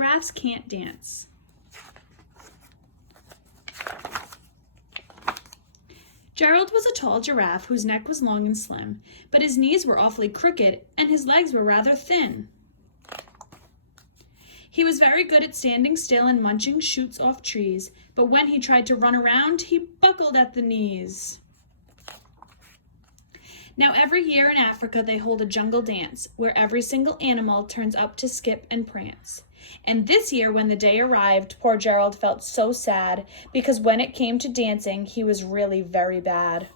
Giraffes can't dance. Gerald was a tall giraffe whose neck was long and slim, but his knees were awfully crooked and his legs were rather thin. He was very good at standing still and munching shoots off trees, but when he tried to run around, he buckled at the knees. Now every year in Africa they hold a jungle dance where every single animal turns up to skip and prance. And this year when the day arrived, poor Gerald felt so sad because when it came to dancing, he was really very bad.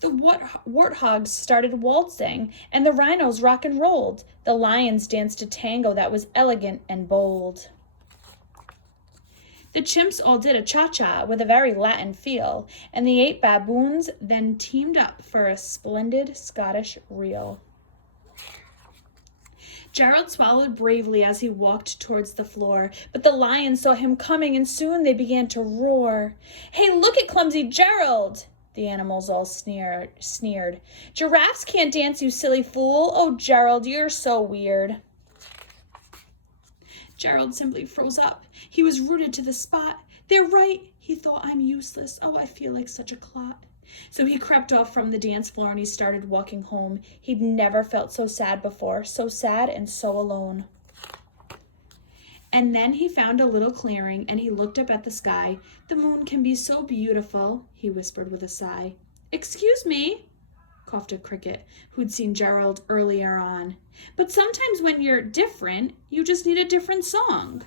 The warthogs started waltzing, and the rhinos rock and rolled. The lions danced a tango that was elegant and bold. The chimps all did a cha-cha with a very Latin feel, and the 8 baboons then teamed up for a splendid Scottish reel. Gerald swallowed bravely as he walked towards the floor, but the lions saw him coming, and soon they began to roar. "Hey, look at clumsy Gerald!" The animals all sneered. "Giraffes can't dance, you silly fool. Oh, Gerald, you're so weird." Gerald simply froze up. He was rooted to the spot. "They're right," he thought. "I'm useless. Oh, I feel like such a clot." So he crept off from the dance floor and he started walking home. He'd never felt so sad before, so sad and so alone. And then he found a little clearing and he looked up at the sky. "The moon can be so beautiful," he whispered with a sigh. "Excuse me," coughed a cricket who'd seen Gerald earlier on. "But sometimes when you're different, you just need a different song."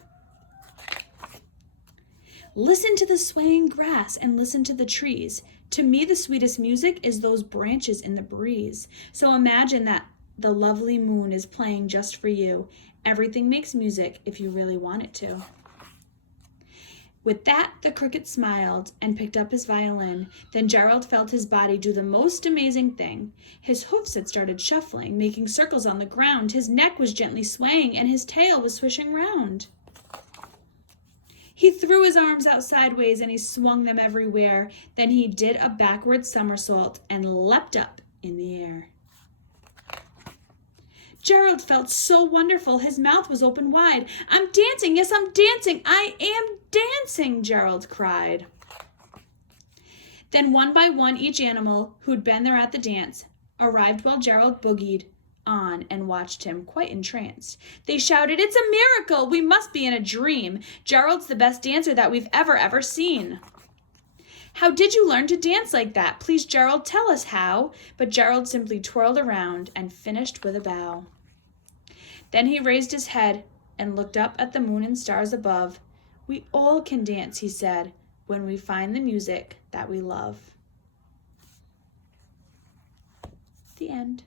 "Listen to the swaying grass and listen to the trees. To me, the sweetest music is those branches in the breeze. So imagine that the lovely moon is playing just for you. Everything makes music if you really want it to." With that, the cricket smiled and picked up his violin. Then Gerald felt his body do the most amazing thing. His hoofs had started shuffling, making circles on the ground. His neck was gently swaying and his tail was swishing round. He threw his arms out sideways and he swung them everywhere. Then he did a backward somersault and leapt up in the air. Gerald felt so wonderful, his mouth was open wide. "I'm dancing, yes, I'm dancing, I am dancing," Gerald cried. Then one by one, each animal who'd been there at the dance arrived while Gerald boogied on and watched him, quite entranced. They shouted, "It's a miracle! We must be in a dream! Gerald's the best dancer that we've ever seen." "How did you learn to dance like that? Please, Gerald, tell us how." But Gerald simply twirled around and finished with a bow. Then he raised his head and looked up at the moon and stars above. "We all can dance," he said, "when we find the music that we love." The end.